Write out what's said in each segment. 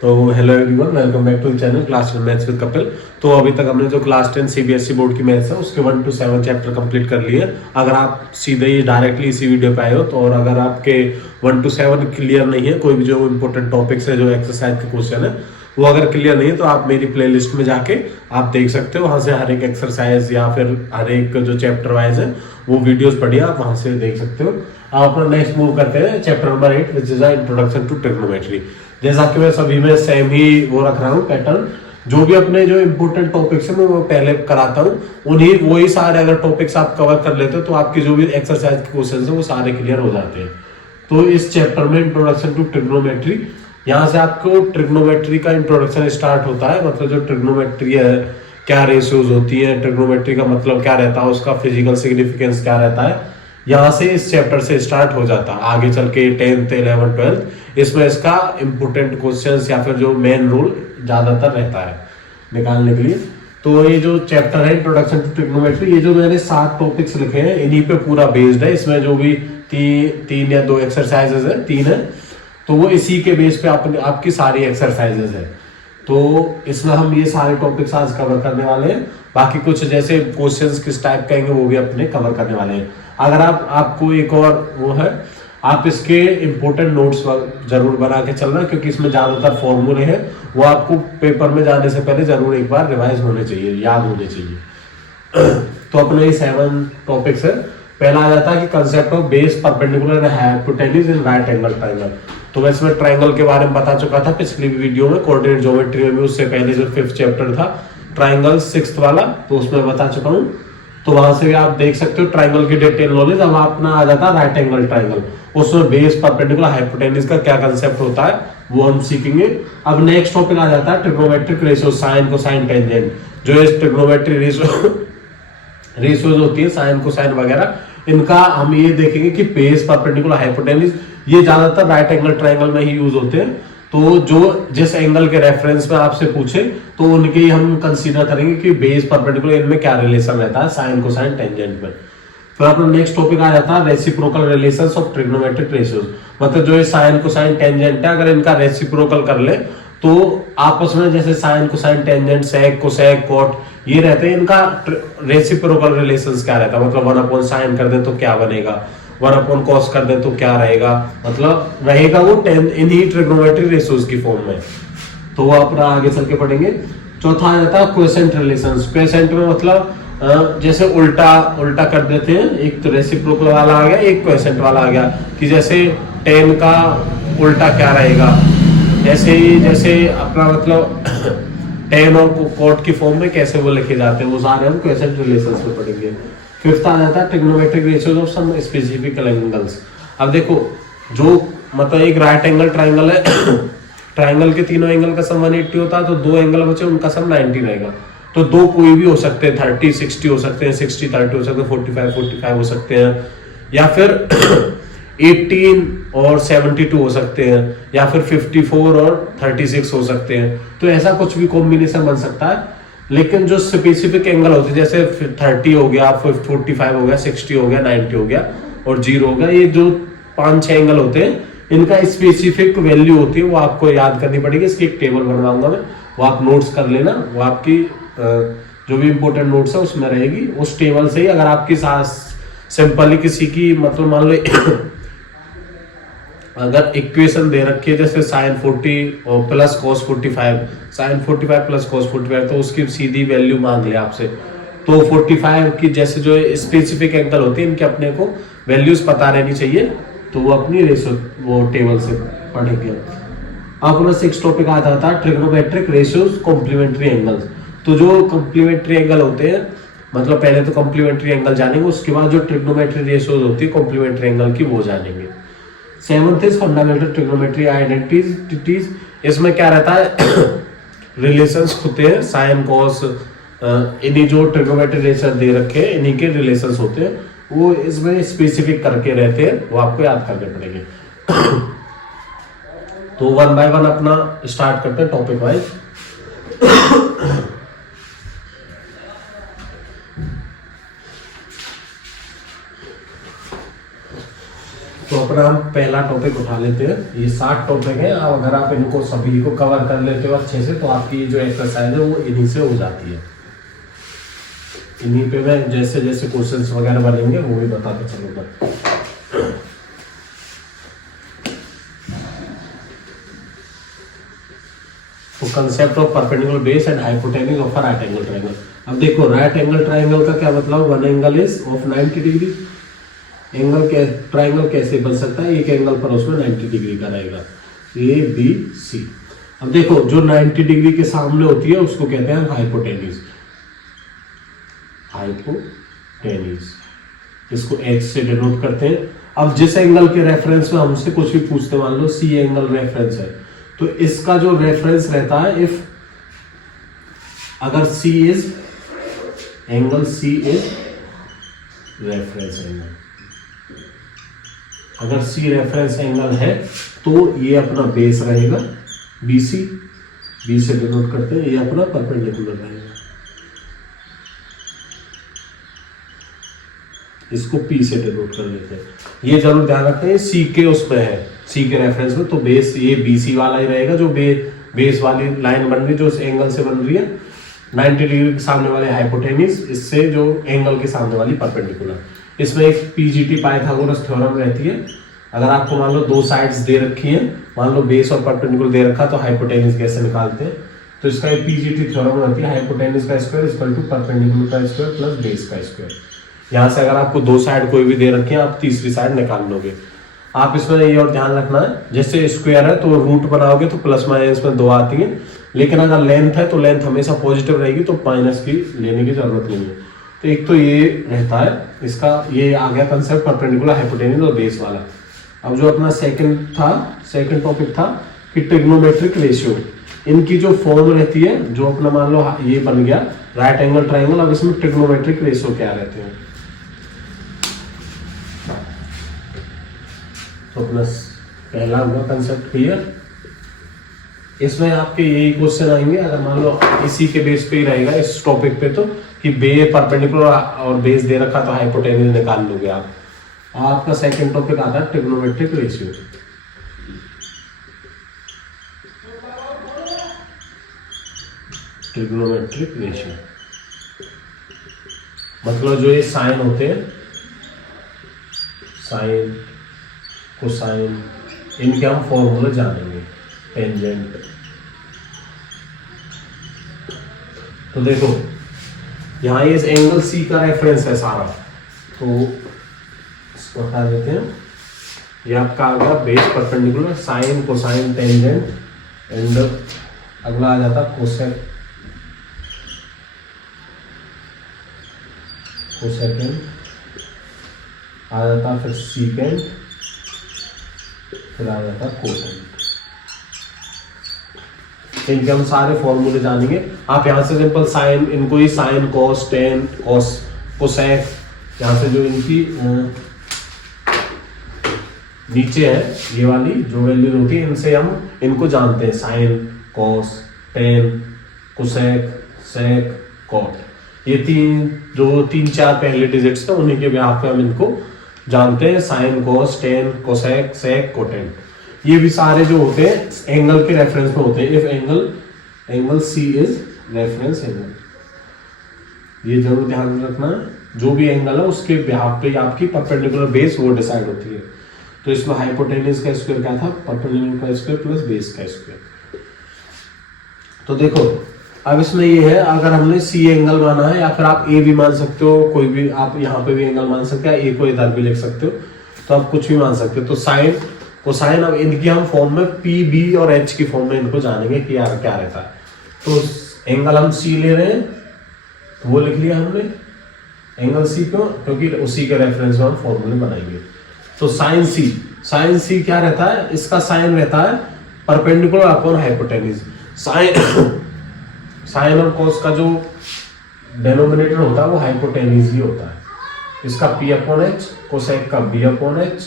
तो hello everyone, welcome back to the channel class 10 maths with Kapil. तो अभी तक हमने जो क्लास 10 सीबीएसई बोर्ड की मैथ्स है उसके 1 to 7 चैप्टर कंप्लीट कर लिए। अगर आप सीधे ही डायरेक्टली इसी वीडियो पे आए हो तो, और अगर आपके 1 to 7 क्लियर नहीं है, कोई भी जो इंपॉर्टेंट टॉपिक्स है, जो एक्सरसाइज के क्वेश्चन है वो अगर क्लियर नहीं है, तो आप मेरी प्लेलिस्ट में जाके आप देख सकते हो। वहां से हर एक एक्सरसाइज या फिर हर एक जो चैप्टर वाइज है वो वीडियोस पढ़िए, आप वहां से देख सकते हो। आप अपना नेक्स्ट मूव करते हैं chapter number 8 which is introduction to trigonometry. जैसा कि मैं सभी में सेम ही वो रख रहा हूँ पैटर्न, जो भी अपने जो इंपॉर्टेंट टॉपिक्स है मैं वो पहले कराता हूँ। उन्हीं वही सारे अगर टॉपिक्स आप कवर कर लेते हो तो आपकी जो भी एक्सरसाइज के क्वेश्चन है वो सारे क्लियर हो जाते हैं। तो इस चैप्टर में इंट्रोडक्शन टू ट्रिग्नोमेट्री, यहाँ से आपको ट्रिग्नोमेट्री का इंट्रोडक्शन स्टार्ट होता है। मतलब जो ट्रिग्नोमेट्री है, क्या रेशियोज होती है, ट्रिग्नोमेट्री का मतलब क्या रहता है, उसका फिजिकल सिग्निफिकेंस क्या रहता है, यहाँ से इस चैप्टर से स्टार्ट हो जाता है। आगे चल के 10th 11th 12th इसमें इसका इंपोर्टेंट क्वेश्चंस या फिर जो मेन रूल ज्यादातर रहता है निकालने के लिए। तो ये जो चैप्टर है इंट्रोडक्शन टू ट्रिग्नोमेट्री, ये जो मैंने 7 टॉपिक्स लिखे हैं इन्हीं पे पूरा बेस्ड है। इसमें जो भी तीन या 2 एक्सरसाइजेज है, 3 है, तो वो इसी के बेस पे आपकी सारी एक्सरसाइजेज है। तो इसमें हम ये सारे टॉपिक्स आज कवर करने वाले हैं। बाकी कुछ जैसे क्वेश्चंस किस टाइप कहेंगे वो भी अपने कवर करने वाले हैं। अगर आपको एक और वो है, आप इसके इंपॉर्टेंट नोट्स जरूर बना के चलना, क्योंकि इसमें ज्यादातर फॉर्मूले हैं, वो आपको पेपर में जाने से पहले जरूर एक बार रिवाइज होने चाहिए, याद होने चाहिए। तो अपने ये 7 टॉपिक्स है। पहला आ जाता है कि concept of base perpendicular and hypotenuse in right angle triangle. तो मैं इसमें ट्रायंगल के बारे में बता चुका था पिछली वीडियो में, कोऑर्डिनेट ज्योमेट्री में भी। उससे पहले जो 5th चैप्टर था ट्रायंगल 6th वाला, तो उसमें बता चुका हूँ। तो वहां से भी आप देख सकते हो ट्रायंगल की डिटेल नॉलेज। अब अपना आ जाता है राइट एंगल ट्रायंगल, उसमें बेस परपेंडिकुलर हाइपोटेन्यूज का क्या कंसेप्ट होता है वो हम सीखेंगे। अब नेक्स्ट टॉपिक आ जाता है trigonometric ratio, sign cosine tangent. जो इस ट्रिग्नोमेट्रिक रेशियोज होती है, साइन कोसाइन वगैरह, इनका हम ये देखेंगे कि बेस परपेंडिकुलर हाइपोटेन्यूज ये ज्यादातर राइट एंगल ट्रायंगल में ही यूज होते हैं। तो जो जिस एंगल के रेफरेंस में आपसे पूछे तो उनके ही हम कंसीडर करेंगे कि बेस परपेंडिकुलर इनमें क्या रिलेशन रहता है साइन कोसाइन टेंजेंट में। फिर अपना नेक्स्ट टॉपिक आ जाता है reciprocal relations of trigonometric ratios. मतलब जो ये साइन कोसाइन टेंजेंट है, अगर इनका रेसिप्रोकल कर ले तो आपस में जैसे sine cosine tangent, sec cosec cot ये रहते हैं, इनका रेसिप्रोकल रिलेशंस क्या रहता है। मतलब 1/sin कर दे तो क्या बनेगा, 1/cos कर दे तो क्या रहेगा, मतलब रहेगा वो इन्हीं ट्रिग्नोमेट्रिक रेशियोज की फॉर्म में। तो वो अपना आगे चल के पढ़ेंगे। चौथा आ जाता है क्वेसेंट रिलेशंस। क्वेसेंट में मतलब जैसे उल्टा उल्टा कर देते हैं, एक तो रेसिप्रोकल वाला आ गया, एक क्वेसेंट वाला आ गया, कि जैसे tan का उल्टा क्या रहेगा, ऐसे ही जैसे अपना मतलब tan और cot की फॉर्म में कैसे वो लिखे जाते हैं, वो सारे हम क्वेसेंट रिलेशंस में पढ़ेंगे। 5th आ जाता है trigonometric ratios of some specific angles. अब देखो, जो मतलब एक राइट एंगल ट्रायंगल है, ट्रायंगल के तीनों एंगल का सम 180 होता है, तो 2 एंगल बचे उनका सम 90 रहेगा। तो 2 कोई भी हो सकते हैं, 30 60 हो सकते हैं, 60 30 हो सकते हैं, 45 45 हो सकते हैं, या फिर 18 और 72 हो सकते हैं, या फिर 54 और 36 हो सकते हैं। तो ऐसा कुछ भी कॉम्बिनेशन बन सकता है। लेकिन जो स्पेसिफिक एंगल होते हैं, जैसे 30 हो गया, 45 हो गया, 60 हो गया, 90 हो गया और 0 हो गया, ये जो 5-6 एंगल होते हैं, इनका स्पेसिफिक वैल्यू होती है, वो आपको याद करनी पड़ेगी। इसकी एक टेबल बनवाऊंगा मैं, वो आप नोट्स कर लेना। वो आपकी जो भी इंपोर्टेंट नोट्स है उसमें रहेगी। उस टेबल से ही अगर आपकी सिंपली किसी की मतलब मान लो अगर इक्वेशन दे रखी है, जैसे sin 40 और plus cos 45, sin 45 plus cos 45, तो उसकी सीधी वैल्यू मांग ले आपसे, तो 45 की जैसे जो स्पेसिफिक एंगल होते हैं इनके अपने को वैल्यूज पता रहनी चाहिए। तो वो अपनी रेशियो वो टेबल से पढ़ेंगे। अपना 6th टॉपिक आ जाता है ट्रिग्नोमेट्रिक रेशियोज कॉम्प्लीमेंट्री एंगल्स। तो जो कॉम्प्लीमेंट्री एंगल होते हैं, मतलब पहले तो कॉम्प्लीमेंट्री एंगल जानेंगे, उसके बाद जो ट्रिग्नोमेट्री रेशियोज होती है कॉम्प्लीमेंट्री एंगल की वो जानेंगे। 7th is fundamental trigonometry identities. इसमें क्या रहता है, रिलेशंस होते हैं साइन कॉस, इन्हीं जो ट्रिग्नोमेट्री रेशियो दे रखे हैं इन्हीं के रिलेशंस होते हैं, वो इसमें स्पेसिफिक करके रहते हैं, वो आपको याद करने पड़ेंगे। तो 1 by 1 अपना स्टार्ट करते हैं टॉपिक वाइज। तो तो अपना हम पहला टॉपिक उठा लेते हैं। ये 7 टॉपिक हैं, अब अगर आप इनको सभी को कवर कर लेते हो अच्छे से तो आपकी जो एक्सरसाइज है वो इन्हीं से हो जाती है। इन्हीं पे मैं जैसे जैसे क्वेश्चंस वगैरह बनेंगे वो भी बताते चलूंगा। तो concept of perpendicular base and hypotenuse of a right angle triangle. अब देखो राइट एंगल ट्रायंगल का क्या मतलब, one angle is of 90 degree. Angle के ट्रायंगल कैसे बन सकता है, एक एंगल पर उसमें 90 डिग्री का रहेगा, ए बी सी। अब देखो जो 90 डिग्री के सामने होती है उसको कहते हैं हाइपोटेन्यूज। हाइपोटेन्यूज इसको एच से डिनोट करते हैं। अब जिस एंगल के रेफरेंस में हमसे कुछ भी पूछते, मान लो सी एंगल रेफरेंस है, तो इसका जो रेफरेंस रहता है, इफ अगर C is angle, C is reference angle, अगर सी रेफरेंस एंगल है तो ये अपना बेस रहेगा बीसी, बी से डिनोट करते हैं, ये अपना परपेंडिकुलर रहेगा, इसको पी से डिनोट कर लेते हैं। ये जरूर ध्यान रखते हैं सी के उसमें है, सी के रेफरेंस में, तो बेस ये बीसी वाला ही रहेगा, जो बेस वाली लाइन बन रही है जो इस एंगल से बन रही है 90 डिग्री के सामने वाले हाइपोटेन्यूज, इससे जो एंगल के सामने वाली परपेंडिकुलर। इसमें एक पीजीटी पाइथागोरस थ्योरम रहती है। अगर आपको मान लो 2 साइड्स दे रखी है, मान लो बेस और परपेंडिकुलर दे रखा, तो हाइपोटेन्यूज कैसे निकालते हैं, तो इसका एक पीजीटी थ्योरम रहती है, हाइपोटेन्यूज का स्क्वायर इक्वल टू परपेंडिकुलर का स्क्वायर प्लस बेस का स्क्वायर। यहाँ से अगर आपको 2 साइड कोई भी दे रखी है, आप तीसरी साइड निकाल लोगे। आप इसमें ये और ध्यान रखना है, जैसे स्क्वायर है तो रूट बनाओगे तो प्लस माइनस में 2 आती है, लेकिन अगर लेंथ है तो लेंथ हमेशा पॉजिटिव रहेगी, तो माइनस की लेने की जरूरत नहीं है। तो एक तो ये रहता है इसका, ये आ गया कंसेप्ट परपेंडिकुलर, हाइपोटेन्यूज और बेस वाला। अब जो अपना सेकंड टॉपिक था कि ट्रिग्नोमेट्रिक रेशियो, इनकी जो फॉर्म रहती है, जो अपना मान लो ये बन गया राइट एंगल ट्रायंगल, अब इसमें ट्रिग्नोमेट्रिक रेशियो क्या रहते हैं। तो अपना पहला हुआ कंसेप्ट क्लियर। इसमें आपके यही क्वेश्चन आएंगे, अगर मान लो इसी के बेस पे ही रहेगा इस टॉपिक पे, तो कि बे परपेंडिकुलर और बेस दे रखा तो हाइपोटेन्यूज निकाल लोगे आप। आपका सेकंड टॉपिक आता है ट्रिग्नोमेट्रिक रेशियो। ट्रिग्नोमेट्रिक रेशियो मतलब जो ये साइन होते हैं, साइन कोसाइन, इनके हम फॉर्मूले जानेंगे। टेंजेंट, तो देखो यहाँ ये एंगल सी का रेफरेंस है सारा, तो इसको हटा देते हैं। ये आपका आ गया base perpendicular, sign cosine tangent, and अगला आ जाता कोसेक, कोसेकेंड आ जाता, फिर सीकेंड, फिर आ जाता कोसेंट। इनके हम सारे फॉर्मूले जानेंगे। आप यहाँ से सिंपल साइन, इनको ही sine cos tan cos cosec, यहाँ से जो इनकी नीचे है ये वाली जो वैल्यूज होती है, इनसे हम इनको जानते हैं, sine cos tan cosec sec cot. ये तीन चार पहले डिजिट्स हैं, उन्हीं के बिहाफ पे हम इनको जानते हैं, sine cos tan cosec sec cotan. ये भी सारे जो होते हैं एंगल के रेफरेंस में होते हैं। If angle C is reference angle, ये जरूर ध्यान रखना, जो भी एंगल है उसके बिहाफ पे आपकी परपेंडिकुलर बेस वो डिसाइड होती है। तो इसमें हाइपोटेन्यूज का स्क्वायर क्या था, परपेंडिकुलर का स्क्वायर प्लस बेस का स्क्वायर। तो देखो अब इसमें ये है, अगर हमने सी एंगल माना है, या फिर आप ए भी मान सकते हो, कोई भी आप यहाँ पे भी एंगल मान सकते हैं, ए को इधर भी लिख सकते हो, तो आप कुछ भी मान सकते हो। तो साइन कोसाइन, अब इनकी हम फॉर्म में पी बी और एच की फॉर्म में इनको जानेंगे कि यार क्या रहता है। तो एंगल हम सी ले रहे हैं, तो वो लिख लिया हमने एंगल सी क्यों, क्योंकि उसी के रेफरेंस में हम फॉर्मूले बनाएंगे। तो साइन सी क्या रहता है, इसका साइन रहता है परपेंडिकुलर अपॉन हाइपोटेन्यूज। साइन और कॉस का जो डेनोमिनेटर होता है वो हाइपोटेन्यूज ही होता है। इसका पी अपॉन एच, कोसेक का बी अपॉन एच।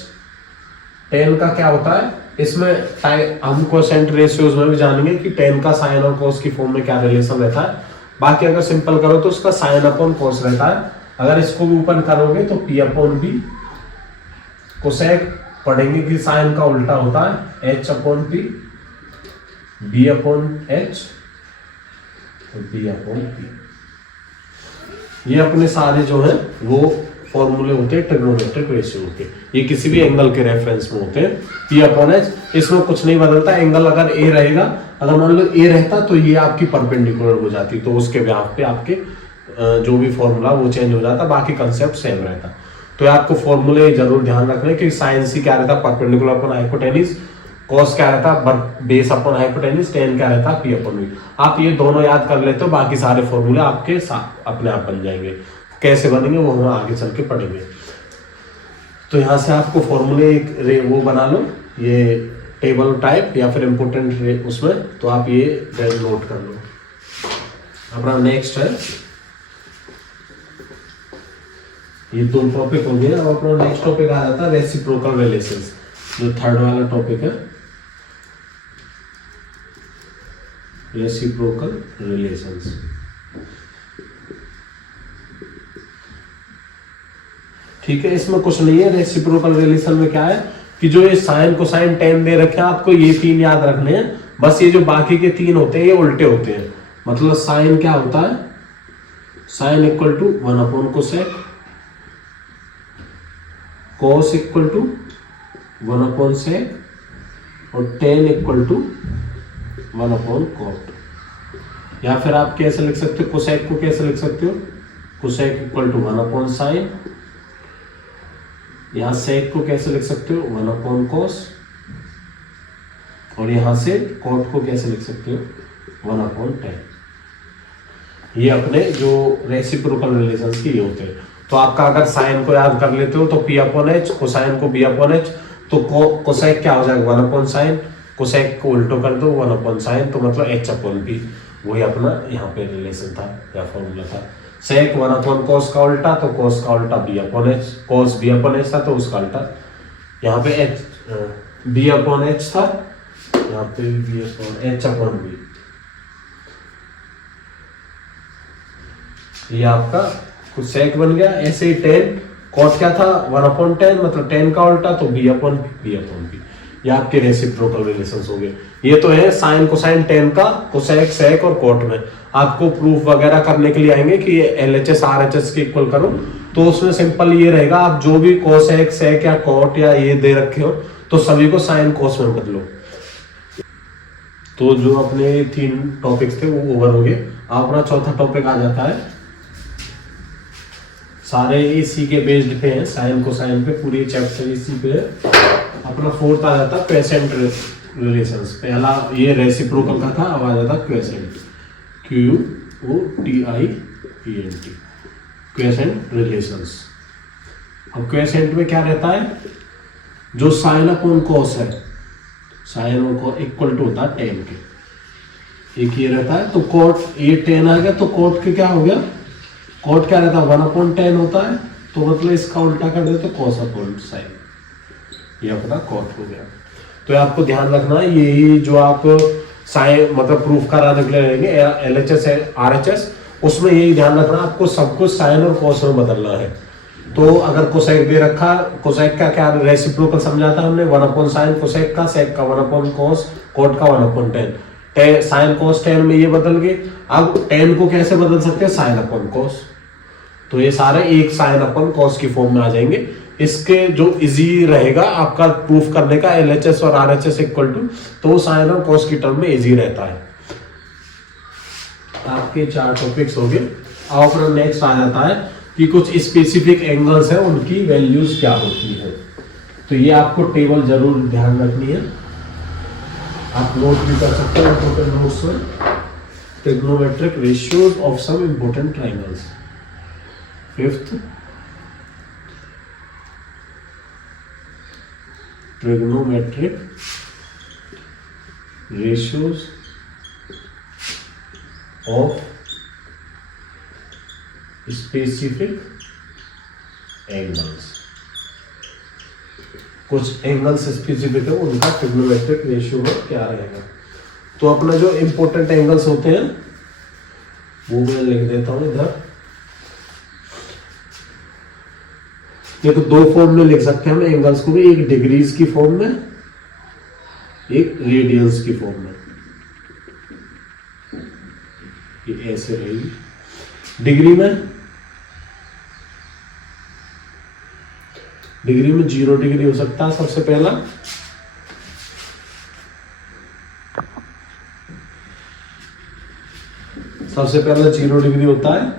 टेन का क्या होता है, इसमें हम कोसेंट रेशियोज में भी जानेंगे कि टेन का साइन और कॉस की फॉर्म में क्या रिलेशन रहता है। बाकी अगर सिंपल करो तो उसका साइन अपॉन कॉस रहता है। अगर इसको भी ओपन करोगे तो पी अपॉन बी, कोसेक पढ़ेंगे कि साइन का उल्टा होता है h upon P, b upon h और b अपॉन पी। ये अपने सारे जो है वो फॉर्मूले होते हैं ट्रिग्नोमेट्रिक रेशियो के, ये किसी भी एंगल के रेफरेंस में होते हैं। पी अपॉन एच, इसमें कुछ नहीं बदलता। एंगल अगर ए रहेगा, अगर मान लो ए रहता तो ये आपकी परपेंडिकुलर हो जाती, तो उसके ब्याह पे आपके जो भी फॉर्मूला वो चेंज हो जाता, बाकी कंसेप्ट सेम रहता। तो आपको फॉर्मूले जरूर ध्यान रखना है कि साइन सी क्या रहता, परपेंडिकुलर अपॉन हाइपोटेन्यूज, कॉस क्या रहता बेस अपॉन हाइपोटेन्यूज, टेन क्या रहता पी अपॉन वी। आप ये दोनों याद कर लेते हो, बाकी सारे फॉर्मूले आपके अपने आप बन जाएंगे। कैसे बनेंगे वो हम आगे चल के पढ़ेंगे। तो यहाँ से आपको फॉर्मूले एक वो बना लो, ये टेबल टाइप या फिर इम्पोर्टेंट उसमें, तो आप ये नोट कर लो। अपना नेक्स्ट है, ये दो टॉपिक हो गए। अब अपना नेक्स्ट टॉपिक आ जाता है रेसिप्रोकल रिलेशंस, जो थर्ड वाला टॉपिक है, रेसिप्रोकल रिलेशंस। ठीक है, इसमें कुछ नहीं है। रेसिप्रोकल रिलेशन में क्या है कि जो ये साइन कोसाइन टेन दे रखे हैं, आपको ये तीन याद रखने हैं बस। ये जो बाकी के तीन होते हैं ये उल्टे होते हैं। मतलब साइन क्या होता है, sine equal to 1 upon cosec, cos equal to 1 upon sec, और tan equal to 1 upon cot. या फिर आप कैसे लिख सकते हो, कोसेक को कैसे लिख सकते हो, cosec equal to 1 upon sine. यहां सेक को कैसे लिख सकते हो, 1 अपॉन कॉस। और यहां से कॉट को कैसे लिख सकते हो, 1 अपॉन टेन। ये अपने जो रेसिप्रोकल रिलेशंस की ये होते हैं। तो आपका अगर साइन को याद कर लेते हो तो पी अपॉन एच, कोसाइन को बी अपॉन एच, तो कोसेक क्या हो जाएगा 1 अपॉन साइन, कोसेक को उल्टो कर दो 1 अपॉन साइन, तो मतलब एच अपॉन बी। वही अपना यहाँ पे रिलेशन था या फॉर्मूला था। सेक 1 अपॉन कॉस का उल्टा, तो कॉस का उल्टा B upon H, cos B upon H था तो उसका उल्टा। यहाँ पे एच बी अपॉन एच था, यहाँ पे B upon H upon B. ये आपका कुछ सेक बन गया। ऐसे ही टेन, कॉट क्या था 1 अपॉन टेन, मतलब टेन का उल्टा तो B upon B upon B. ये आपके रेसिप्रोकल रिलेशंस हो गए। ये तो है साइन कोसाइन टेन का, कोसेक सेक और कॉट में। आपको प्रूफ वगैरह करने के लिए आएंगे कि ये एलएचएस आरएचएस के इक्वल करो, तो उसमें सिंपल ये रहेगा, आप जो भी कोसेक सेक या कॉट या ये दे रखे हो तो सभी को साइन कोस में बदलो। तो जो अपने 3 टॉपिक्स थे वो ओवर हो गए। अपना चौथा टॉपिक आ जाता है, सारे इसी के बेस्ड पे हैं, साइन कोसाइन पे, पूरी चैप्टर इसी पे है। अपना फोर्थ आ जाता है क्वेसेंट रिलेशंस। पहला ये रेसिप्रोकल का था, अब आ जाता क्वेसेंट, QUOTIENT, क्वेसेंट रिलेशंस। अब क्वेसेंट में क्या रहता है, जो साइन अपॉन कॉस है, साइन और कॉस इक्वल टू होता है टेन के, एक ये रहता है। तो कॉट, ये टेन आ गया तो कॉट के क्या हो गया, कॉट क्या रहता है 1 अपॉन टेन होता है, तो मतलब इसका उल्टा कर दे तो कॉस अपॉन साइन, ये अपना कॉट हो गया। तो आपको ध्यान रखना है, यही जो आप साइन मतलब प्रूफ कराने के लिए रहेंगे एलएचएस आरएचएस, उसमें यही ध्यान रखना आपको सब कुछ साइन और कॉस में बदलना है। तो अगर कोसेक दे रखा, कोसेक का क्या रेसिप्रोकल समझा था हमने, 1 अपॉन साइन कोसेक का, सेक का 1 अपॉन कॉस, कॉट का 1 upon ten. Sign cos ten में ये बदल गए। अब टेन को कैसे बदल सकते हैं, साइन अपॉन कॉस। तो ये सारे एक साइन अपॉन कॉस की फॉर्म में आ जाएंगे। इसके जो इजी रहेगा आपका प्रूफ करने का, एलएचएस और आरएचएस इक्वल टू, तो साइन और कॉस की टर्म में इजी रहता है। आपके 4 टॉपिक्स हो गए। अब अपना नेक्स्ट आ जाता है कि कुछ स्पेसिफिक एंगल्स हैं, उनकी वैल्यूज क्या होती है। तो ये आपको टेबल जरूर ध्यान रखनी है, आप नोट भी कर सकते हो इंपोर्टेंट नोट्स में। Trigonometric ratios of some important triangles, 5th trigonometric ratios of specific angles. कुछ एंगल्स स्पेसिफिक है, उनका ट्रिग्नोमेट्रिक रेशियो में क्या रहेगा। तो अपना जो इंपॉर्टेंट एंगल्स होते हैं वो मैं लिख देता हूं इधर। देखो दो फॉर्म में लिख सकते हैं हम एंगल्स को भी, एक डिग्रीज की फॉर्म में, एक रेडियंस की फॉर्म में। ये ऐसे रहेगी। डिग्री में 0 डिग्री हो सकता है सबसे पहला, सबसे पहला 0 डिग्री होता है,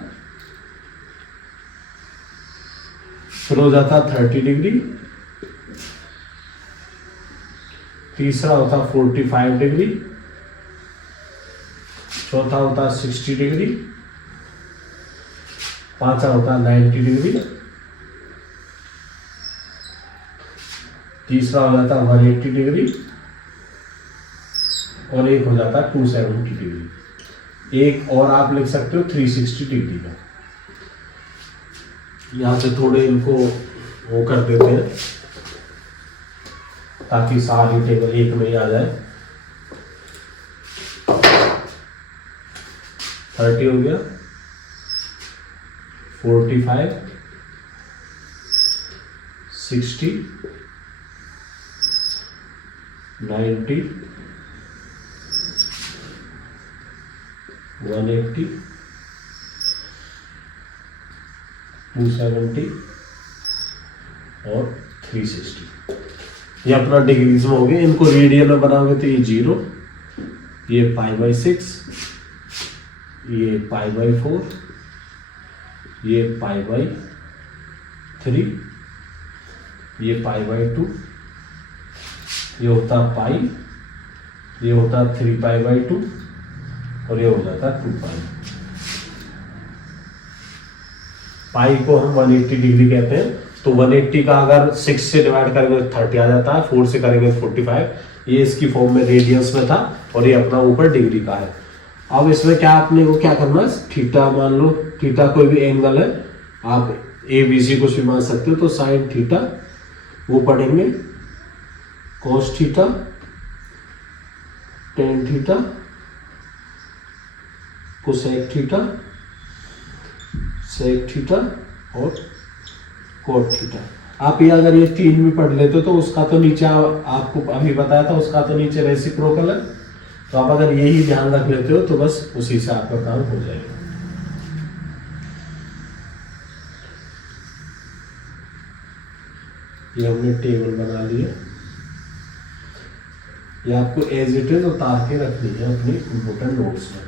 फिर हो जाता है 30 डिग्री, तीसरा होता है 45 डिग्री, चौथा होता है 60 डिग्री, पांचवा होता है 90 डिग्री, तीसरा हो जाता है 180 डिग्री और एक हो जाता है 270 डिग्री। एक और आप लिख सकते हो 360 डिग्री का। यहां से थोड़े इनको वो कर देते हैं ताकि सारी टेबल एक में ही आ जाए। 30 हो गया, 45, 60, 90, 180, 270 और 360। ये अपना डिग्रीज में हो गए। इनको रेडियन में बनाओगे तो ये 0, ये π/6, ये π/4, ये π/3, ये π/2, ये होता पाई, ये होता 3π/2 और ये हो जाता 2π। पाई को हम 180 डिग्री कहते हैं। तो 180 का अगर 6 से डिवाइड करेंगे तो 30 आ जाता है, 4 से करेंगे तो 45। ये इसकी फॉर्म में रेडियंस में था और ये अपना ऊपर डिग्री का है। अब इसमें क्या आपने को क्या करना है, थीटा मान लो, थीटा कोई भी एंगल है, आप ABC कुछ भी मान सकते हो। तो साइन थीटा वो पढ़ेंगे, cos theta, tan theta, cosec theta, sec theta और कोट थीटा। आप ये अगर ये 3 भी पढ़ लेते हो तो उसका तो नीचे आपको अभी बताया था, उसका तो नीचे रेसिप्रोकल है। तो आप अगर यही ध्यान रख लेते हो तो बस उसी से आपका काम हो जाएगा। ये हमने टेबल बना लिया, ये आपको एज इट इज उतार के रखनी है अपनी इंपोर्टेंट नोट्स में।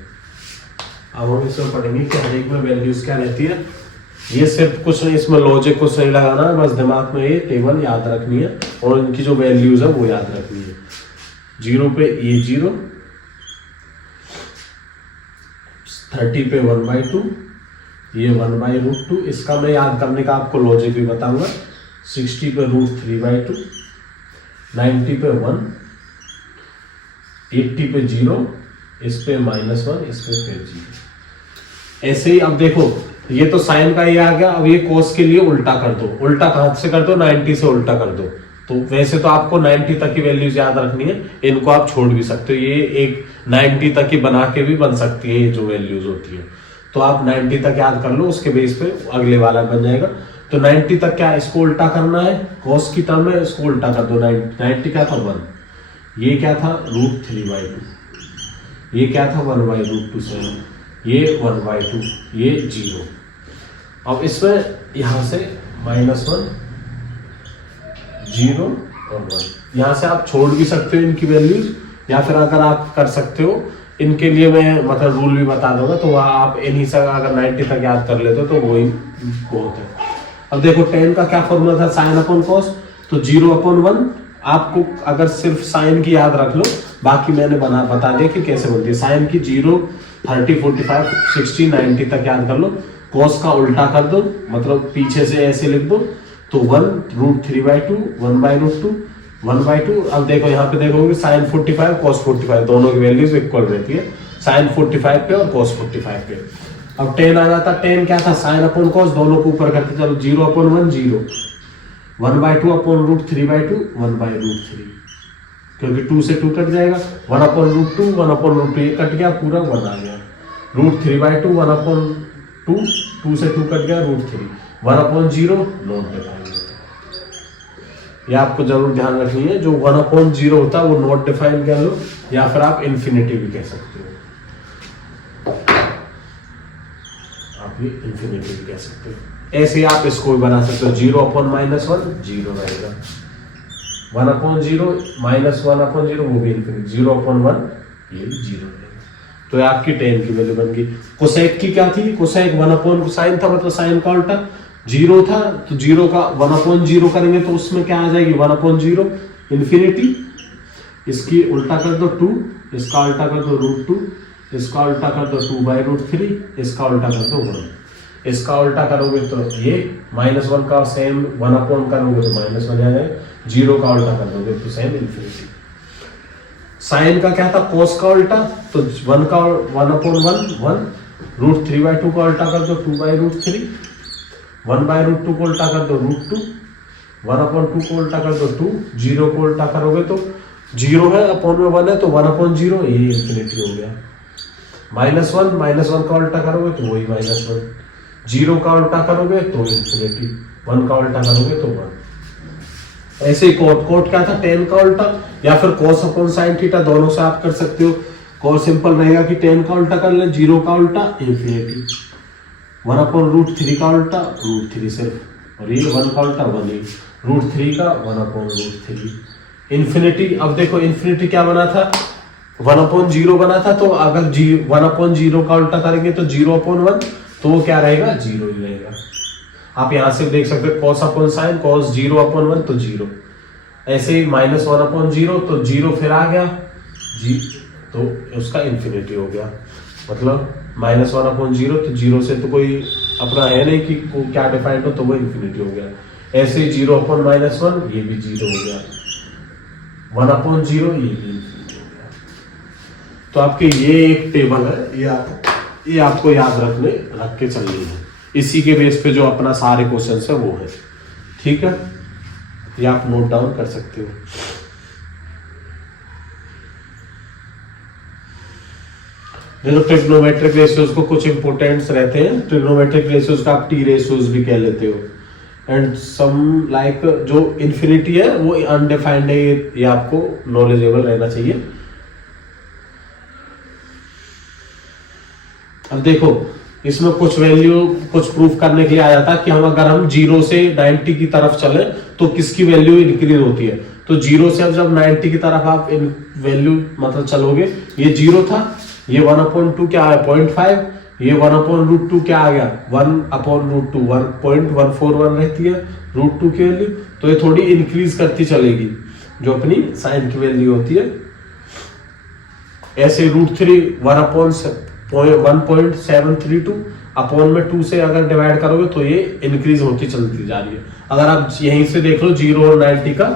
अब हम इसमें पढ़ेंगे कि हर एक में वैल्यूज क्या रहती है। ये सिर्फ कुछ नहीं, इसमें लॉजिक कुछ नहीं लगाना है, बस दिमाग में ये टेबल याद रखनी है और इनकी जो वैल्यूज है वो याद रखनी है। 0 पे ये 0, 30 पे 1/2, ये 1/√2। इसका मैं याद करने का आपको लॉजिक भी बताऊंगा। 60 पे √3/2, 90 पे 1, 80 पे 0, इस पे -1, इस पे फिर 0। ऐसे ही अब देखो, ये तो साइन का ये आ गया। अब ये कोस के लिए उल्टा कर दो। उल्टा कहां से कर दो, 90 से उल्टा कर दो। तो वैसे तो आपको 90 तक की वैल्यूज याद रखनी है, इनको आप छोड़ भी सकते हो। ये एक 90 तक की बना के भी बन सकती है ये जो वैल्यूज होती है। तो आप 90 तक याद कर लो, उसके बेस पे अगले वाला बन जाएगा। तो 90 तक क्या, इसको उल्टा करना है, कोस की टर्म में इसको उल्टा कर दो। 90 क्या था 1, ये क्या था √3/2, ये क्या था 1/√2, ये 1/2, ये 0। अब इसमें यहां से -1, 0 और 1, यहां से आप छोड़ भी सकते हो इनकी वैल्यूज, या फिर अगर आप कर सकते हो, इनके लिए मैं मतलब रूल भी बता दूंगा। तो वहां आप इन्हीं से अगर 90 तक याद कर लेते हो तो वही बहुत है। अब देखो tan का क्या फॉर्मूला था, साइन अपॉन कॉस। तो 0/1, आपको अगर सिर्फ साइन की याद रख लो, बाकी मैंने बता दिया कि कैसे बनती है। साइन की 0, 30, 45, 60, 90 तक याद कर लो। कॉस का उल्टा कर दो, मतलब पीछे से ऐसे लिख दो। तो 1 √3/2, 1/√2, 1/2। अब देखो यहाँ पे देखोगे साइन 45, कॉस 45, दोनों की वैल्यूज इक्वल रहती है, साइन 45 पे और कॉस 45 पे। अब tan आ जाता, tan क्या था, साइन अपॉन कॉस, दोनों को ऊपर करते चलो। 0/1, 0, 1/2 अपॉन √3/2, 1/√3, क्योंकि 2 से 2 कट जाएगा। 1/√2, 1/√2 ये कट गया, पूरा 1 आ गया। √3/2, 1/2, 2 से 2 कट गया, √3, 1/0 नोट पे पाएंगे। ये आपको जरूर ध्यान रखनी है। जो 1/0 होता है वो नॉट डिफाइन कर लो, या फिर आप इन्फिनिटी भी कह सकते हो, आप ये इन्फिनिटी भी कह सकते हो। ऐसे ही आप इसको भी बना सकते हो, 0/-1 जीरो रहेगा, 1/0 -1/0 वो भी इन्फिनिटी, 0/1 ये भी जीरो रहेगा। तो ये आपकी tan की वैल्यू बन गई। कोसेक की क्या थी, कोसेक 1/sin था, मतलब साइन का उल्टा 0 था, तो 0 का 1/0 करेंगे तो उसमें क्या आ जाएगी 1/0 इन्फिनिटी। इसकी उल्टा कर दो 2, इसका उल्टा कर दो √2, इसका उल्टा कर दो 2/√3, इसका उल्टा कर दो 1। इसका उल्टा करोगे तो ये -1 का सेम 1/1 करोगे तो -1 आ जाएगा, 0 का उल्टा कर दोगे तो सेम इन्फिनिटी। साइन का क्या था, कोस का उल्टा, तो 1 का 1/1 1, √3/2 का उल्टा कर दो 2/√3, 1/√2 को उल्टा कर दो √2, 1/2 को उल्टा कर दो 2, 0 को उल्टा करोगे तो 0 है, अपॉन में 1 है तो 1/0, ये इन्फिनिटी हो गया। -1 का उल्टा करोगे तो वही -1, 0 का उल्टा करोगे तो इन्फिनिटी, 1 का उल्टा करोगे तो 1। ऐसे ही कोट क्या था, tan का उल्टा, या फिर cos/sin थीटा, दोनों से आप कर सकते हो। cos सिंपल रहेगा कि tan का उल्टा कर ले, 0 का उल्टा इन्फिनिटी, 1/√3 का उल्टा √3 सिर्फ, और ये 1 का उल्टा 1 ही, √3 का 1/√3 इन्फिनिटी। अब देखो इन्फिनिटी क्या बना था, 1/0 बना था, तो अगर 1/0 का उल्टा करेंगे तो 0/1, तो वो क्या रहेगा 0 ही रहेगा। आप यहां से देख सकते हो cos/sin, cos 0/1 तो 0, ऐसे ही -1/0 तो 0 फिर आ गया जी, तो उसका इन्फिनिटी हो गया, मतलब -1/0 तो 0 से तो कोई अपना है नहीं कि क्या डिफाइंड हो, तो वो इन्फिनिटी हो गया। ऐसे ही 0/-1 ये भी 0 हो गया, 1/0 ये भी इन्फिनिटी हो गया। तो आपके ये एक टेबल है, ये आपको याद रख के चलनी है। इसी के बेस पे जो अपना सारे क्वेश्चन है वो है, ठीक है, ये आप नोट डाउन कर सकते हो। देखो ट्रिग्नोमेट्रिक रेशियोज को कुछ इंपोर्टेंट्स रहते हैं, ट्रिग्नोमेट्रिक रेशियोज का आप टी रेशियोज भी कह लेते हो, एंड सम लाइक जो इन्फिनिटी है वो अनडिफाइंड है, ये आपको नॉलेजेबल रहना चाहिए। अब देखो इसमें कुछ वैल्यू कुछ प्रूफ करने के लिए आया था कि अगर हम 0 से 90 की तरफ चले तो किसकी वैल्यू इंक्रीज होती है। तो 0 से अब जब 90 की तरफ आप वैल्यू मतलब चलोगे, ये 0 था, ये 1/2 क्या है 0.5, ये 1/√2 क्या आ गया 1/√2, 1.141 रहती है √2 की वैल्यू, तो ये थोड़ी इंक्रीज करती चलेगी जो अपनी साइन की वैल्यू होती है। ऐसे √3 1.732 अपॉन में 2 से अगर डिवाइड करोगे तो ये इंक्रीज होती चलती जा रही है। अगर आप यहीं से देख लो 0 और 90 का,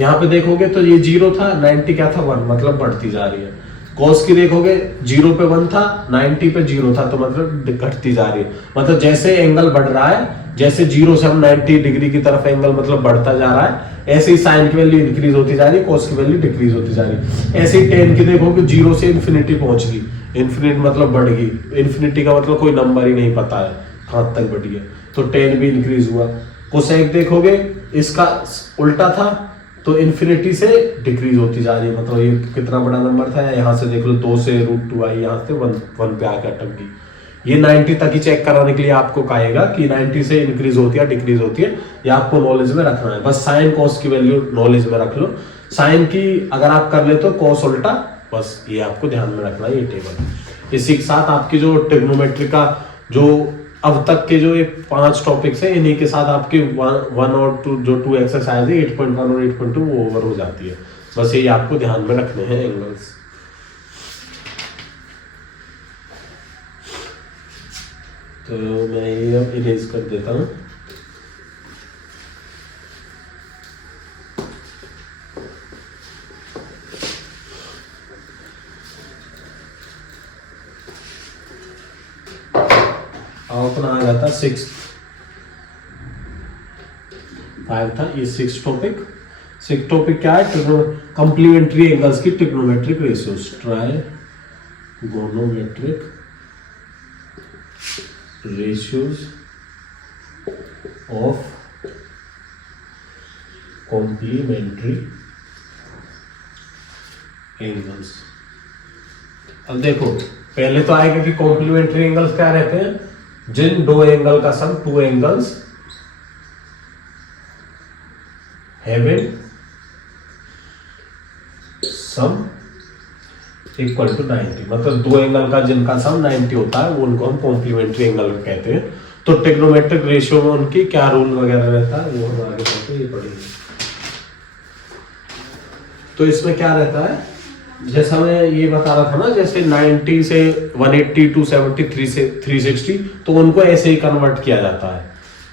यहाँ पे देखोगे तो ये 0 था, 90 क्या था 1, मतलब बढ़ती जा रही है। कॉस की देखोगे 0 पे 1 था, 90 पे 0 था, तो मतलब घटती जा रही है। मतलब जैसे एंगल बढ़ रहा है, जैसे 0 से हम 90 डिग्री की तरफ एंगल मतलब बढ़ता जा रहा है, ऐसे ही साइन की वैल्यू इंक्रीज होती जा रही है, कॉस की वैल्यू डिक्रीज होती जा रही है। ऐसे ही tan की देखोगे 0 से इन्फिनिटी पहुंच गई, इन्फिनिटी मतलब बढ़ गई, इन्फिनिटी का मतलब कोई नंबर ही नहीं पता है कहां तक बढ़ी है, तो tan भी इंक्रीज हुआ। कोसेक देखोगे इसका उल्टा था, तो इन्फिनिटी से डिक्रीज होती जा रही है, मतलब ये कितना बड़ा नंबर था, यहाँ से देख लो 2 से √2 आई, यहाँ से 1 पे आकर अटक गई। ये 90 तक ही चेक कराने के लिए आपको कहेगा कि 90 से इंक्रीज होती है डिक्रीज होती है, ये आपको नॉलेज में रखना है। बस साइन कॉस की वैल्यू नॉलेज में रख लो, साइन की अगर आप कर ले तो कॉस उल्टा, बस ये आपको ध्यान में रखना है ये टेबल। इसी के साथ आपकी जो ट्रिग्नोमेट्री का जो अब तक के जो ये 5 टॉपिक्स है, इन्हीं के साथ आपके 1 और 2 जो 2 एक्सरसाइज है 8.1 और 8.2 वो ओवर हो जाती है। बस ये आपको ध्यान में रखने हैं एंगल्स। तो मैं ये अब इरेज कर देता हूँ। अपना आ जाता 6 5 था, ये 6 टॉपिक क्या है, कॉम्प्लीमेंट्री एंगल्स की trigonometric ratios, trigonometric ratios of complementary angles. अब देखो पहले तो आएगा कि कॉम्प्लीमेंट्री एंगल्स क्या रहते हैं, जिन दो एंगल का sum, two angles having sum equal to 90, मतलब दो एंगल का जिनका सम 90 होता है वो उनको हम कॉम्प्लीमेंट्री एंगल कहते हैं। तो ट्रिग्नोमेट्रिक रेशियो में उनकी क्या रूल वगैरह रहता है वो हम आगे चलते ये पढ़ेंगे। तो इसमें क्या रहता है, जैसा मैं ये बता रहा था ना, जैसे 90 से 180 270 से 360, तो उनको ऐसे ही कन्वर्ट किया जाता है।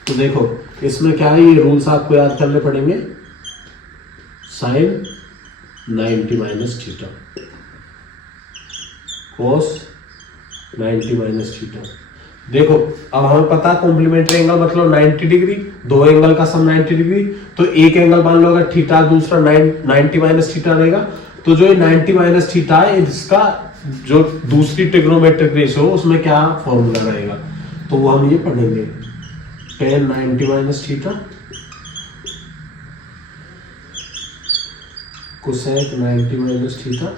तो देखो इसमें क्या है, ये रूल्स आपको याद करने पड़ेंगे। साइन 90 माइनस थीटा, कोस 90 माइनस थीटा। देखो अब हमें पता है कॉम्प्लीमेंट्री एंगल मतलब 90 डिग्री, दो एंगल का सम 90 डिग्री। तो एक एंगल मान लो अगर थीटा, दूसरा 90 माइनस थीटा रहेगा, तो जो ये 90 माइनस थीटा है इसका जो दूसरी ट्रिग्नोमेट्रिक रेशियो उसमें क्या फॉर्मूला रहेगा, तो वो हम ये पढ़ेंगे। tan 90 minus theta cosec 90 minus theta.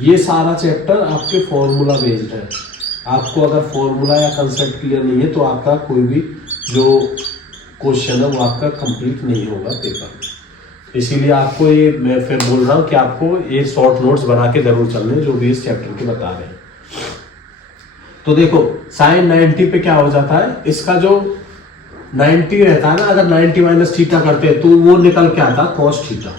ये सारा चैप्टर आपके फॉर्मूला बेस्ड है। आपको अगर फॉर्मूला या कंसेप्ट क्लियर नहीं है तो आपका कोई भी जो क्वेश्चन है वो आपका कंप्लीट नहीं होगा पेपर। इसीलिए आपको ये मैं फिर बोल रहा हूँ कि आपको ये शॉर्ट नोट्स बना के जरूर चलने जो भी इस चैप्टर के बता रहे हैं। तो देखो साइन 90 पे क्या हो जाता है, इसका जो 90 रहता है ना, अगर 90 माइनस थीटा करते हैं तो वो निकल के आता कॉस थीटा।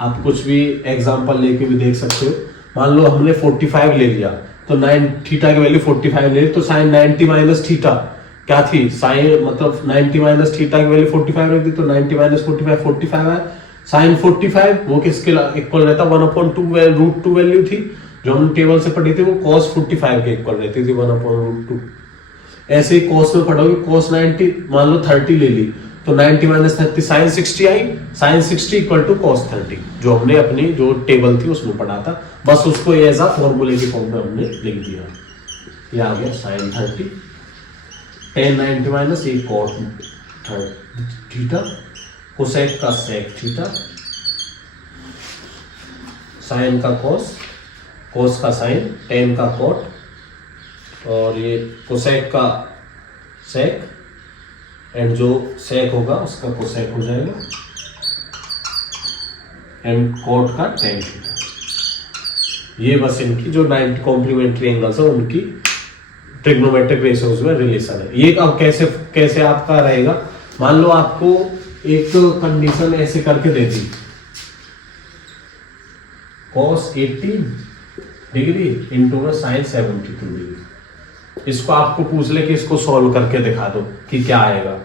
आप कुछ भी एग्जांपल लेके भी देख सकते हो। मान लो हमने 45 ले लिया तो 9 थीटा की वैल्यू 45 ले ली, तो साइन 90 माइनस थीटा क्या थी, साइन मतलब 90 माइनस थीटा की वैल्यू 45 रख दी, तो 90 माइनस 45 45 है। साइन 45 वो किसके इक्वल रहता, 1/2 वैल्यू थी जो हम टेबल से पढ़ी थी, वो cos 45 के इक्वल रहती थी 1/2। ऐसे ही cos में पढ़ोगे, cos 90 मान लो 30 ले ली तो 90 माइनस 30 साइन 60 आई, साइन 60 इक्वल टू cos 30 जो हमने अपनी जो टेबल थी उसमें पढ़ा था। बस उसको एज अ फॉर्मूले की फॉर्म में हमने लिख दिया। ये आ गया साइन 30, tan 90 माइनस ये cot थीटा, कोसेक का सेक थीटा, साइन का cos, cos का साइन, tan का cot और ये कोसेक का सेक, एंड जो सेक होगा उसका कोसेक हो जाएगा, एंड कोट का tan थीटा। ये बस इनकी जो 90 कॉम्प्लीमेंट्री एंगल्स है उनकी ट्रिग्नोमेट्रिक रेशियोज में रिलेशन है। ये अब कैसे आपका रहेगा, मान लो आपको एक कंडीशन ऐसे करके दे दी, cos 80 डिग्री इंटू में साइन 72 डिग्री। इसको आपको पूछ ले कि इसको सॉल्व करके दिखा दो कि क्या आएगा,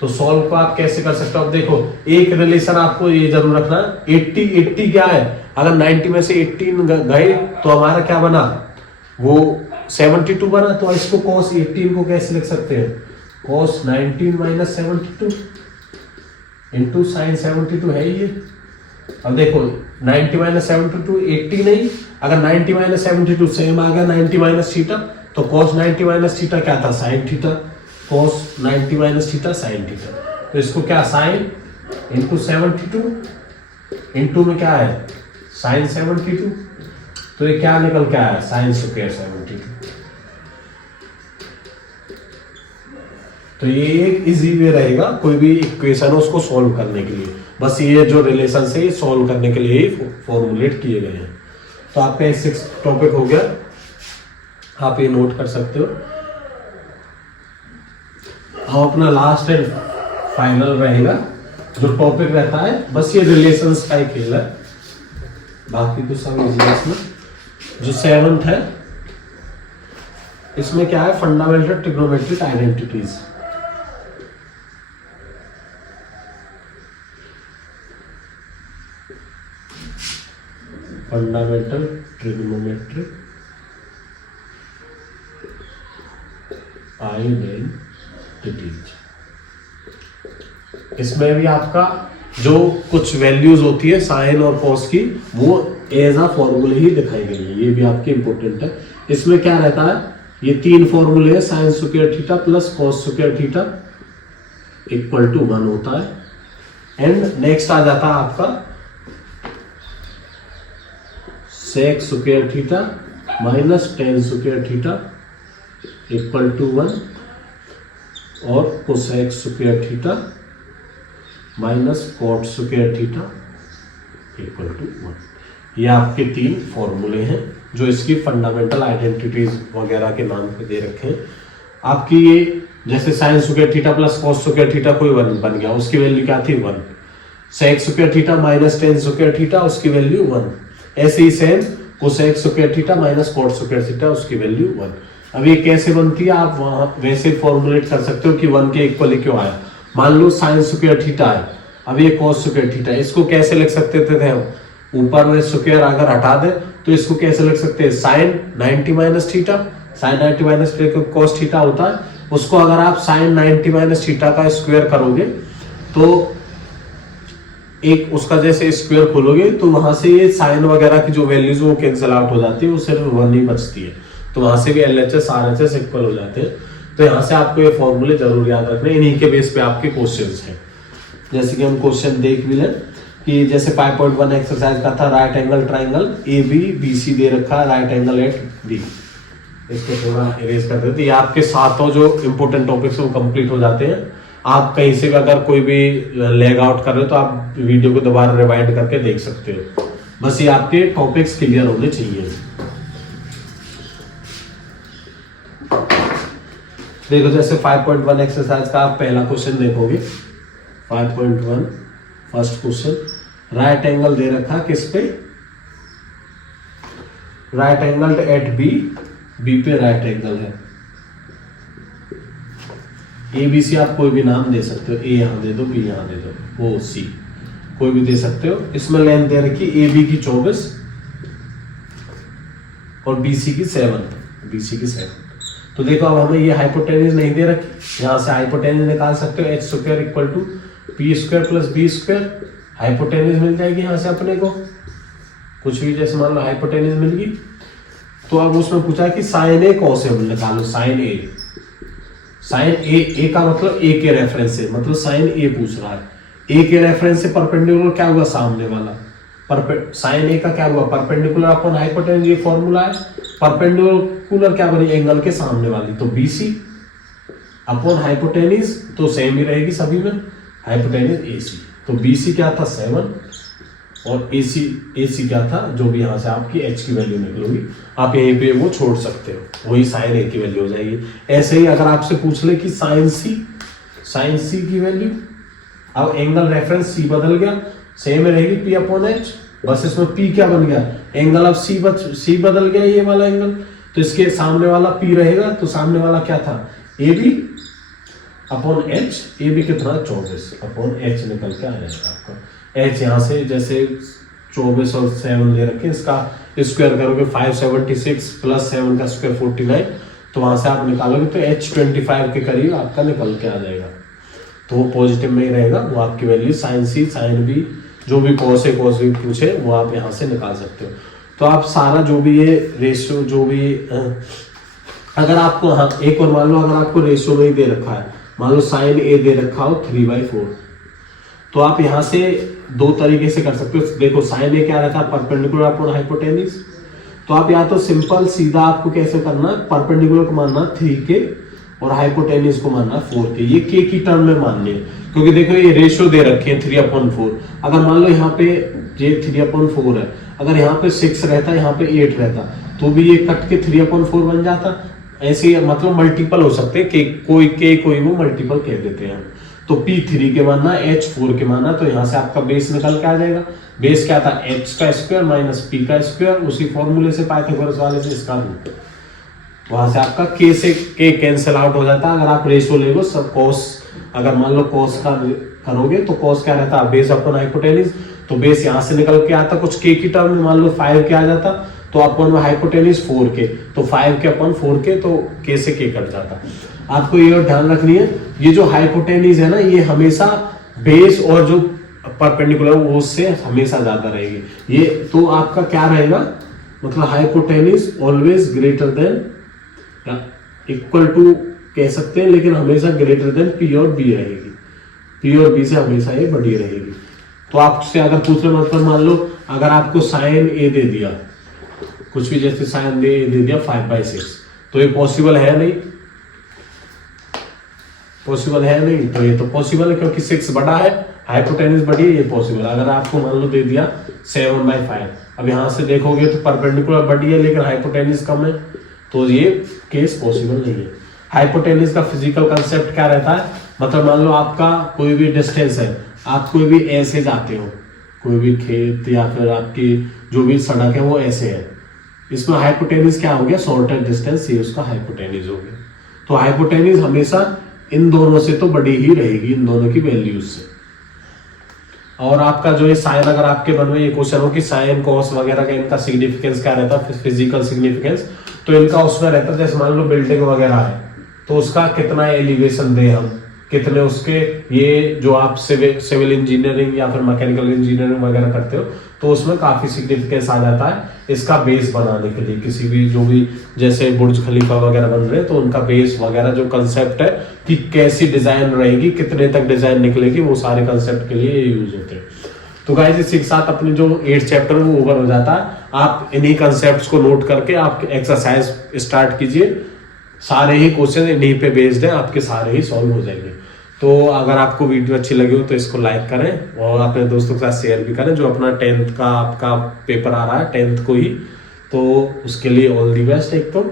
तो सॉल्व को आप कैसे कर सकते हो। अब देखो एक रिलेशन आपको ये जरूर रखना, 80 क्या है, अगर 90 में से 18 गए तो हमारा क्या बना, वो 72 बना। तो इसको cos 18 को कैसे लिख सकते हैं, cos 19 माइनस 72 इंटू साइन 72 है ये। अब देखो 90 माइनस 72 80 नहीं, अगर 90 माइनस 72 सेम आ गया 90 माइनस थीटा, तो cos 90 माइनस थीटा क्या था, sine theta, cos 90 minus theta sine theta. तो इसको क्या साइन इंटू 72 इंटू में क्या है साइन 72, तो ये क्या निकल के आया साइन स्क्वायर 72। तो ये एक इजी वे रहेगा कोई भी इक्वेशन है उसको सॉल्व करने के लिए। बस ये जो रिलेशन से सॉल्व करने के लिए ही फॉर्मुलेट किए गए हैं। तो आपका 6 टॉपिक हो गया, आप ये नोट कर सकते हो। हम अपना लास्ट एंड फाइनल रहेगा जो टॉपिक रहता है, बस ये रिलेशंस का ही खेल है, बाकी तो सब इजी है। इसमें जो 7th है इसमें क्या है, fundamental trigonometric identities. Fundamental trigonometric identities, इसमें भी आपका जो कुछ वैल्यूज होती है साइन और कॉस की, वो एज अ फॉर्मूले ही दिखाई गई है। ये भी आपके इंपॉर्टेंट है। इसमें क्या रहता है, ये 3 फॉर्मूले है, sine square theta plus cos square theta equal to 1 होता है, एंड नेक्स्ट आ जाता है आपका sec square theta minus tan square theta equal to 1 और cosec square theta minus cot square theta equal to 1। ये आपके 3 फॉर्मूले हैं जो इसकी फंडामेंटल आइडेंटिटीज वगैरह के नाम पे दे रखे हैं। आपकी ये जैसे sine square theta plus cos square theta कोई बन गया, उसकी वैल्यू क्या थी 1। sec square theta minus tan square theta उसकी वैल्यू 1। ऐसे ही same cosec square theta minus cot square theta उसकी वैल्यू 1। अब ये कैसे बनती है आप वहां वैसे फॉर्मुलेट कर सकते हो कि 1 के इक्वल क्यों आया। मान लो sin स्क्वायर थीटा है, अब ये cos स्क्वायर थीटा है, इसको कैसे लिख सकते थे हम, ऊपर में स्क्वायर अगर हटा दे तो इसको कैसे लिख सकते हैं, sin 90 minus theta, sin 90 minus cos theta होता है, उसको अगर आप sin 90 माइनस थीटा का स्क्वायर करोगे तो एक उसका जैसे स्क्वायर खोलोगे तो वहां से ये साइन वगैरह की जो वैल्यूज वो कैंसिल आउट हो जाती है, वो सिर्फ 1 ही बचती है, तो वहां से भी LHS RHS इक्वल हो जाते हैं। तो यहाँ से आपको ये फॉर्मूले जरूर याद रखने, इन्हीं के बेस पे आपके क्वेश्चंस हैं। जैसे कि हम क्वेश्चन देख भी लें कि जैसे 5.1 एक्सरसाइज का था, राइट एंगल ट्राइंगल ABBC दे रखा है, राइट एंगल एट B। इसको थोड़ा इरेज कर देते, ये आपके सातों जो इंपोर्टेंट टॉपिक्स वो कंप्लीट हो जाते हैं। आप कहीं से भी अगर कोई भी लैग आउट कर रहे हो तो आप वीडियो को दोबारा रिवाइंड करके देख सकते हो, बस ये आपके टॉपिक्स क्लियर होने चाहिए। देखो जैसे 5.1 एक्सरसाइज का आप पहला क्वेश्चन देखोगे, 5.1 फर्स्ट क्वेश्चन, राइट एंगल दे रखा किस पे, राइट एंगल एट बी पे राइट एंगल है। ABC आप कोई भी नाम दे सकते हो, A यहाँ दे दो, B यहाँ दे दो, O C कोई भी दे सकते हो। इसमें लेंथ दे रखी AB की 24 और BC की 7। तो देखो अब हमें ये हाइपोटेन्यूज नहीं दे रखी, यहाँ से हाइपोटेन्यूज निकाल सकते हो, h square equal to p square plus b square, hypotenuse मिल जाएगी यहाँ से अपने को कुछ भी, जैसे मान लो हाइपोटेन्यूज मिल गई। तो अब उसमें पूछा कि साइन ए कॉस ए निकालो, साइन ए का मतलब ए के रेफरेंस से, मतलब साइन ए पूछ रहा है, ए के रेफरेंस से परपेंडिकुलर क्या हुआ सामने वाला, साइन ए का क्या हुआ परपेंडिकुलर अपॉन हाइपोटेन्यूज, ये फॉर्मूला है। परपेंडिकुलर क्या बनी, एंगल के सामने वाली, तो BC अपॉन हाइपोटेन्यूज तो सेम ही रहेगी सभी में, हाइपोटेन्यूज AC। तो BC क्या था 7 और AC क्या था, जो भी यहाँ से आपकी h की वैल्यू निकलोगी आप यहीं पे वो छोड़ सकते हो, वही साइन A की वैल्यू हो जाएगी। ऐसे ही अगर आपसे पूछ ले कि साइन C की वैल्यू, अब एंगल रेफरेंस C बदल गया, सेम रहेगी P अपॉन H, बस इसमें P क्या बन गया, एंगल अब C बदल गया, ये वाला एंगल, तो इसके सामने वाला P रहेगा, तो सामने वाला क्या था AB अपॉन H, AB कितना 24 अपॉन H निकल के आ जाएगा आपका। H यहाँ से जैसे 24 और 7 ले रखे, इसका स्क्वायर करोगे 576 प्लस 7 का स्क्वायर 49, तो वहां से आप निकालोगे तो H 25 के करीब आपका निकल के आ जाएगा, तो वो पॉजिटिव में ही रहेगा, वो आपकी value sine C sine B जो भी cos A cos B पूछे वो आप यहाँ से निकाल सकते हो। तो आप सारा जो भी ये रेशियो जो भी अगर आपको, हाँ एक और मान लो अगर आपको रेशियो नहीं दे रखा है, मान लो साइन A दे रखा हो 3/4, तो आप यहाँ से दो तरीके से कर सकते हो। देखो साइन A क्या रहता है परपेंडिकुलर अपॉन हाइपोटेन्यूज, तो आप या तो सिंपल सीधा आपको कैसे करना है, परपेंडिकुलर को मानना 3k और हाइपोटेन्यूज को मानना 4k, ये k की टर्म में माननी है, क्योंकि देखो ये रेशियो दे रखे हैं 3/4। अगर मान लो यहाँ पे ये 3/4 है, अगर यहाँ पे 6 रहता, यहाँ पे 8 रहता, तो भी ये कट के 3/4 बन जाता। ऐसे मतलब मल्टीपल हो सकते हैं, कोई वो मल्टीपल कह देते हैं। तो P 3 के मानना, H 4 के मानना, तो यहाँ से आपका बेस निकल के आ जाएगा। बेस क्या था H का स्क्वायर माइनस P का स्क्वायर, उसी फॉर्मूले से पाइथागोरस वाले से इसका रूट, वहां से आपका K से K कैंसिल आउट हो जाता है। अगर आप रेशियो ले लो सब cos, अगर मान लो cos का करोगे तो cos क्या रहता है बेस अपॉन हाइपोटेन्यूज, तो बेस यहाँ से निकल के आता कुछ K की टर्म में, मान लो 5 के आ जाता, तो अपॉन में हाइपोटेन्यूज 4k, तो 5 के अपॉन 4k, तो K से K कट जाता। आपको ये ध्यान रखनी है, ये जो हाइपोटेन्यूज है ना, ये हमेशा बेस और जो परपेंडिकुलर वो उससे हमेशा ज्यादा रहेगी। ये तो आपका क्या रहेगा, मतलब hypotenuse always greater than, equal to कह सकते हैं, लेकिन हमेशा ग्रेटर देन P और B रहेगी। P और B से हमेशा ये बड़ी रहेगी। तो आपसे अगर पूछने मतलब मान लो अगर आपको साइन ए दे दिया, कुछ भी जैसे साइन दे दिया 5/6, तो ये पॉसिबल है नहीं, पॉसिबल है नहीं, तो ये तो पॉसिबल है क्योंकि 6 बड़ा है, हाइपोटेन्यूज बड़ी है, ये पॉसिबल। अगर आपको मान लो दे दिया 7/5, अब यहां से देखोगे तो परपेंडिकुलर बड़ी है लेकिन हाइपोटेन्यूज कम है, तो ये केस पॉसिबल नहीं है। हाइपोटेन्यूज का फिजिकल कंसेप्ट क्या रहता है, मतलब मान लो आपका कोई भी डिस्टेंस है, आप कोई भी ऐसे जाते हो, कोई भी खेत या फिर आपकी जो भी सड़क है वो ऐसे है, इसमें हाइपोटेन्यूज क्या हो गया, शॉर्टर डिस्टेंस, ये उसका हाइपोटेन्यूज हो गया। तो हाइपोटेन्यूज हमेशा इन दोनों से तो बड़ी ही रहेगी, इन दोनों की वैल्यूज से। और आपका जो है साइन, अगर आपके मन में ये क्वेश्चन हो कि साइन कॉस वगैरह का इनका सिग्निफिकेंस क्या रहता है, फिजिकल सिग्निफिकेंस, तो इनका उसमें रहता है जैसे मान लो बिल्डिंग वगैरह है तो उसका कितना एलिवेशन दे हम, कितने उसके, ये जो आप सिविल इंजीनियरिंग या फिर मैकेनिकल इंजीनियरिंग वगैरह करते हो तो उसमें काफी सिग्निफिकेंस आ जाता है इसका बेस बनाने के लिए। किसी भी जो भी जैसे बुर्ज खलीफा वगैरह बन रहे हैं तो उनका बेस वगैरह जो कंसेप्ट है कि कैसी डिजाइन रहेगी, कितने तक डिजाइन निकलेगी, वो सारे कंसेप्ट के लिए यूज होते हैं। तो गाइस इसी के साथ अपने जो 8th चैप्टर वो ओवर हो जाता है। आप इन्हीं कंसेप्ट को नोट करके आप एक्सरसाइज स्टार्ट कीजिए, सारे ही क्वेश्चन इन्हीं पे बेस्ड है, आपके सारे ही सॉल्व हो जाएंगे। तो अगर आपको वीडियो अच्छी लगी हो तो इसको लाइक करें और अपने दोस्तों के साथ शेयर भी करें। जो अपना 10th का आपका पेपर आ रहा है 10th को ही, तो उसके लिए ऑल दी बेस्ट एक तो,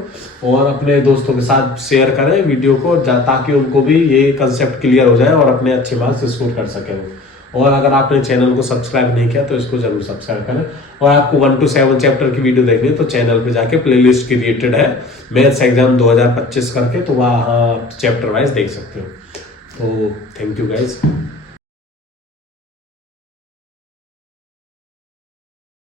और अपने दोस्तों के साथ शेयर करें वीडियो को ताकि उनको भी ये कंसेप्ट क्लियर हो जाए और अपने अच्छे मार्क्स स्कोर कर सकें वो। और अगर आपने चैनल को सब्सक्राइब नहीं किया तो इसको जरूर सब्सक्राइब करें। और आपको 1 to 7 चैप्टर की वीडियो देखनी है तो चैनल पे जाके प्लेलिस्ट क्रिएटेड है मैथ्स एग्जाम 2025 करके, तो वहाँ चैप्टर वाइज देख सकते हो। तो थैंक यू गाइज।